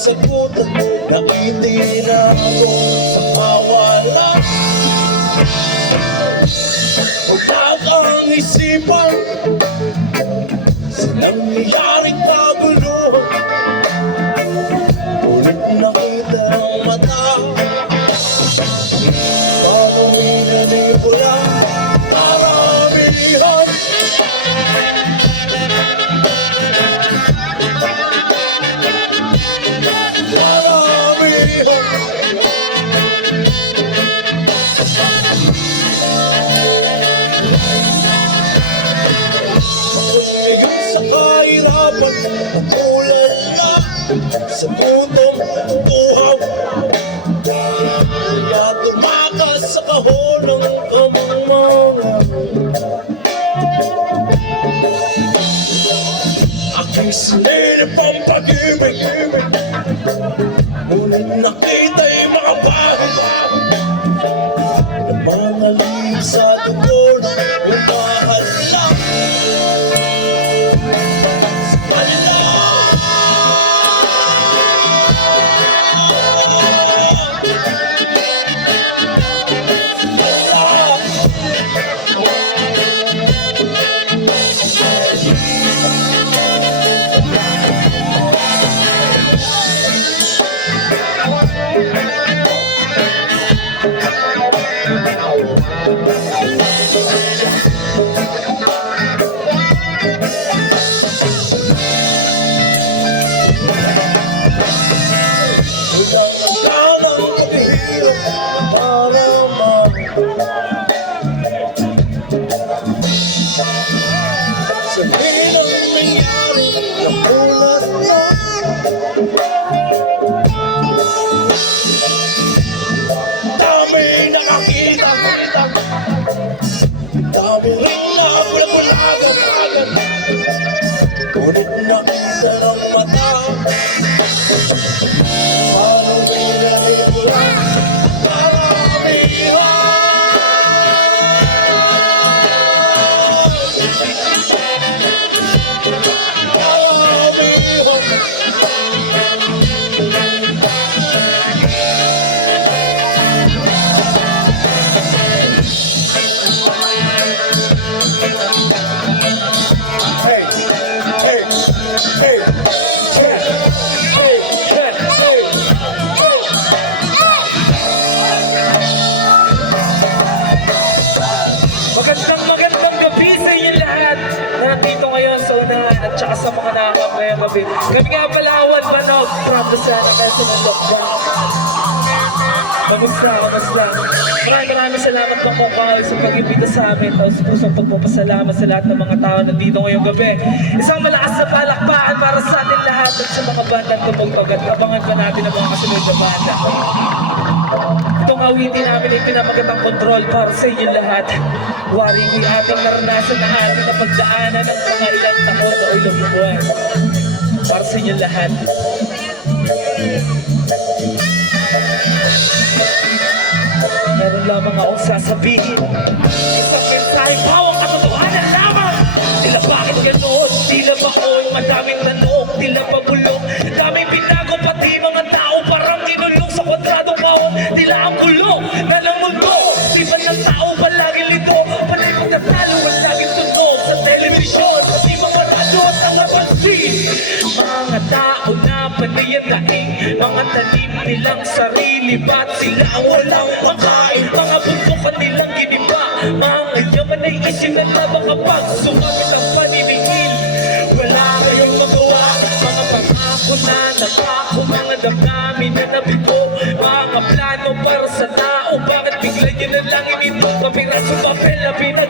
sagutan na itira ko mawala. Huwag kang isipan sa nangyayaring paguluhan, ulit nakita ang mata. Parang minanipula, karamihan. Nagulan na sa putong buhaw, kaya tumakas sa kahon ng kamangmangan. Aking sinilip ang pag-ibig, ngunit nakita'y mga bahid na mga lihim sa dugo ng mahal lang. Sabihin ang nangyari, nagulat na. Dami nakakita, dami rin na bulabulagan, ngunit nakita ng mata. Paano pinahibula, karamihan. Magandang gabi sa inyo lahat na nandito ngayon sa unahan at saka sa mga nakakap ngayong gabi. Kami nga pala, Awan Manog, from the Sana Quezon and Lockdown. Kamusta? Maraming salamat po kung sa pag-ibita sa amin. Tapos pusong pagpapasalamat sa lahat ng mga tao nandito ngayong gabi. Isang malakas na palakpakan para sa atin lahat at sa mga bandang tumugtog at abangan pa natin ang mga kasunod na banda. Itong awitin namin ay pinamagatang kontrol para sa inyo lahat. Waring ko'y ating naranasan na ating na pagdaanan ng mga ilang taon o ilang buwan. Para sa inyo lahat. Meron lamang akong sasabihin. Isang mensahe, bawang katotohanan lamang. Tila bakit ganoon? Tila baon? Madaming tanong, tila pabulong. Daming binago, pati mga tao parang kinulong sa kwadradong baon. Tila ang gulo na ng mundo. Di ba ng tao palagi lito? Panay kong natalo, laging tunog sa telebisyon. Pati mga radyo at ang napansin. Mga tao na panay ang daing, mga tanim nilang sarili. Ba't sila ang walang makain? Mga buntukan nilang giniba. Mga yaman ay isip na tabang kapag sumabit ang paninigil. Wala kayong magawa, mga pangako na napako, mga damdamin na nabigo, mga plano para sa tao. Bakit bigla nyo na lang inito? Kapiraso papel na pinag